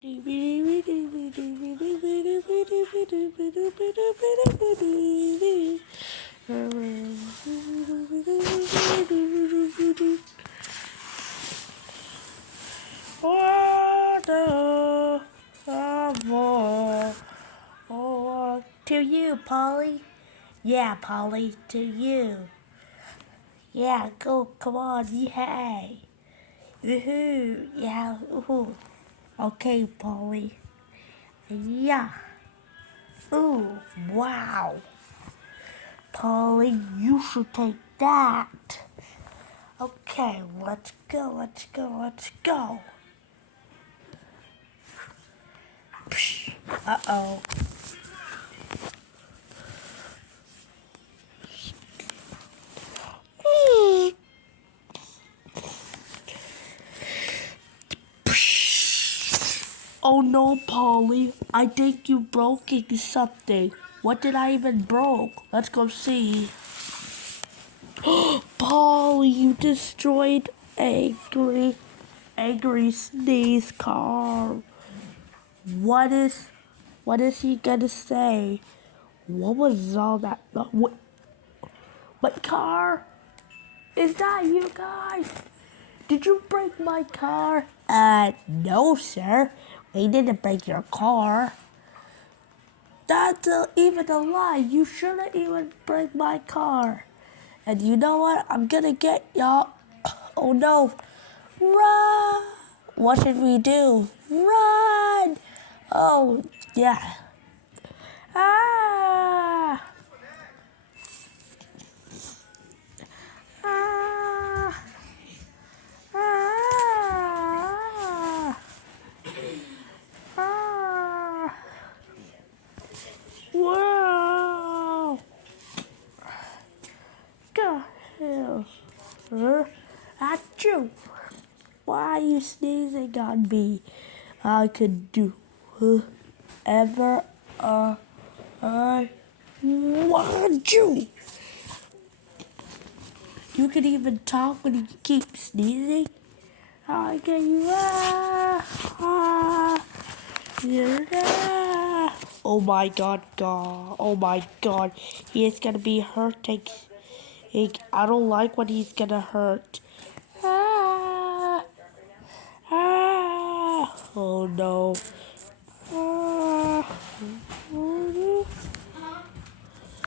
To you, Polly. Yeah, Polly, to you. Yeah, go, come on, yay. Woohoo, yeah, woohoo. Okay, Polly. Yeah. Ooh, wow. Polly, you should take that. Okay, let's go, let's go, let's go. Uh-oh. Oh no, Polly. I think you broke something. What did I even broke? Let's go see. Polly, you destroyed Angry Sneeze car. What is he gonna say? What was all that? What car? Is that you guys? Did you break my car? No, sir. We didn't break your car. That's even a lie. You shouldn't even break my car. And you know what? I'm gonna get y'all. Oh no. Run! What should we do? Run! Oh, yeah. Ah! Ah! Ah! Ah! Wow! Go hell. Achoo! Why are you sneezing on me? I could do whatever I want to. You can even talk when you keep sneezing. I can yeah. Oh my god, oh my god. He is gonna be hurting. I don't like when he's gonna hurt. Ah, ah. Oh no. Ah.